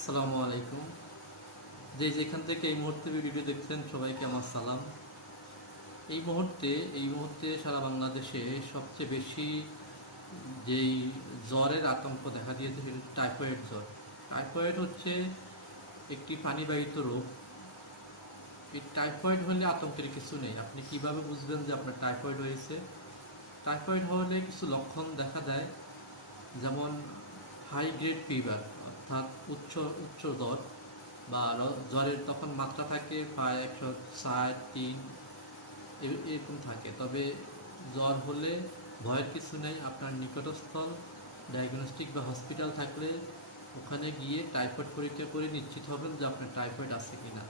আসসালামু আলাইকুম। যে যেখান থেকে এই মুহূর্তে ভিডিও দেখছেন, সবাইকে আমার সালাম। এই মুহূর্তে এই মুহূর্তে সারা বাংলাদেশে সবচেয়ে বেশি যেই জ্বরের আতঙ্ক দেখা দিয়েছে, সেটা টাইফয়েড জ্বর। টাইফয়েড হচ্ছে একটি পানিবাহিত রোগ। এই টাইফয়েড হলে আতঙ্কের কিছু নেই। আপনি কীভাবে বুঝবেন যে আপনার টাইফয়েড হয়েছে? টাইফয়েড হলে কিছু লক্ষণ দেখা দেয়। যেমন হাই গ্রেড ফিভার অর্থাৎ উচ্চ উচ্চ জ্বর বা জ্বরের তখন মাত্রা থাকে প্রায় একশো ষাট, তিন এরকম থাকে। তবে জ্বর হলে ভয়ের কিছু নেই, আপনার নিকটস্থল ডায়াগনস্টিক বা হসপিটাল থাকলে ওখানে গিয়ে টাইফয়েড পরীক্ষা করে নিশ্চিত হবেন যে আপনার টাইফয়েড আছে কি না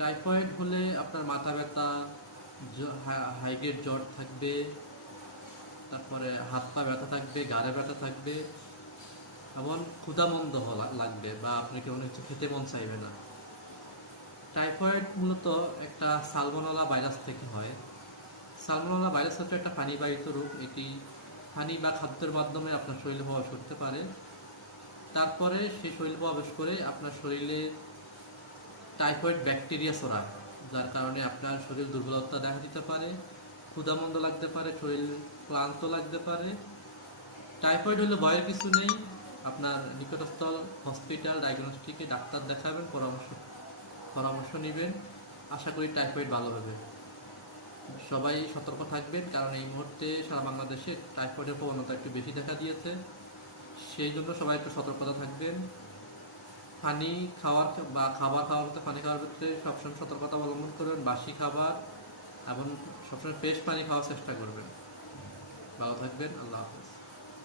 টাইফয়েড হলে আপনার মাথা ব্যথা হাইগ্রেড জ্বর থাকবে, তারপরে হাত পা ব্যথা থাকবে গাড়ে ব্যথা থাকবে এমন ক্ষুধামন্দ লাগবে বা আপনাকে অনেক কিছু খেতে মন চাইবে না। টাইফয়েড মূলত একটা সালমোনালা ভাইরাস থেকে হয়। সালমোনালা ভাইরাস হচ্ছে একটা পানিবাহিত রোগ। এটি পানি বা খাদ্যের মাধ্যমে আপনার শরীরে প্রবেশ করতে পারে। তারপরে সেই শরীরে প্রবেশ করে আপনার শরীরে টাইফয়েড ব্যাকটেরিয়া ছড়ায়, যার কারণে আপনার শরীর দুর্বলতা দেখা দিতে পারে, ক্ষুধামন্দ লাগতে পারে, শরীর ক্লান্ত লাগতে পারে। টাইফয়েড হলে ভয়ের কিছু নেই। আপনার নিকটস্থ হসপিটাল ডায়াগনস্টিকে ডাক্তার দেখাবেন, পরামর্শ পরামর্শ নেবেন। আশা করি টাইফয়েড ভালো হবে। সবাই সতর্ক থাকবেন, কারণ এই মুহূর্তে সারা বাংলাদেশে টাইফয়েডের প্রবণতা একটু বেশি দেখা দিয়েছে। সেই জন্য সবাই একটু সতর্কতা থাকবেন। পানি খাওয়ার বা খাবার খাওয়ার পানি খাওয়ার ক্ষেত্রে সবসময় সতর্কতা অবলম্বন করবেন বাসি খাবার এবং সবসময় ফ্রেশ পানি খাওয়ার চেষ্টা করবেন। ভালো থাকবেন, আল্লাহ হাফেজ।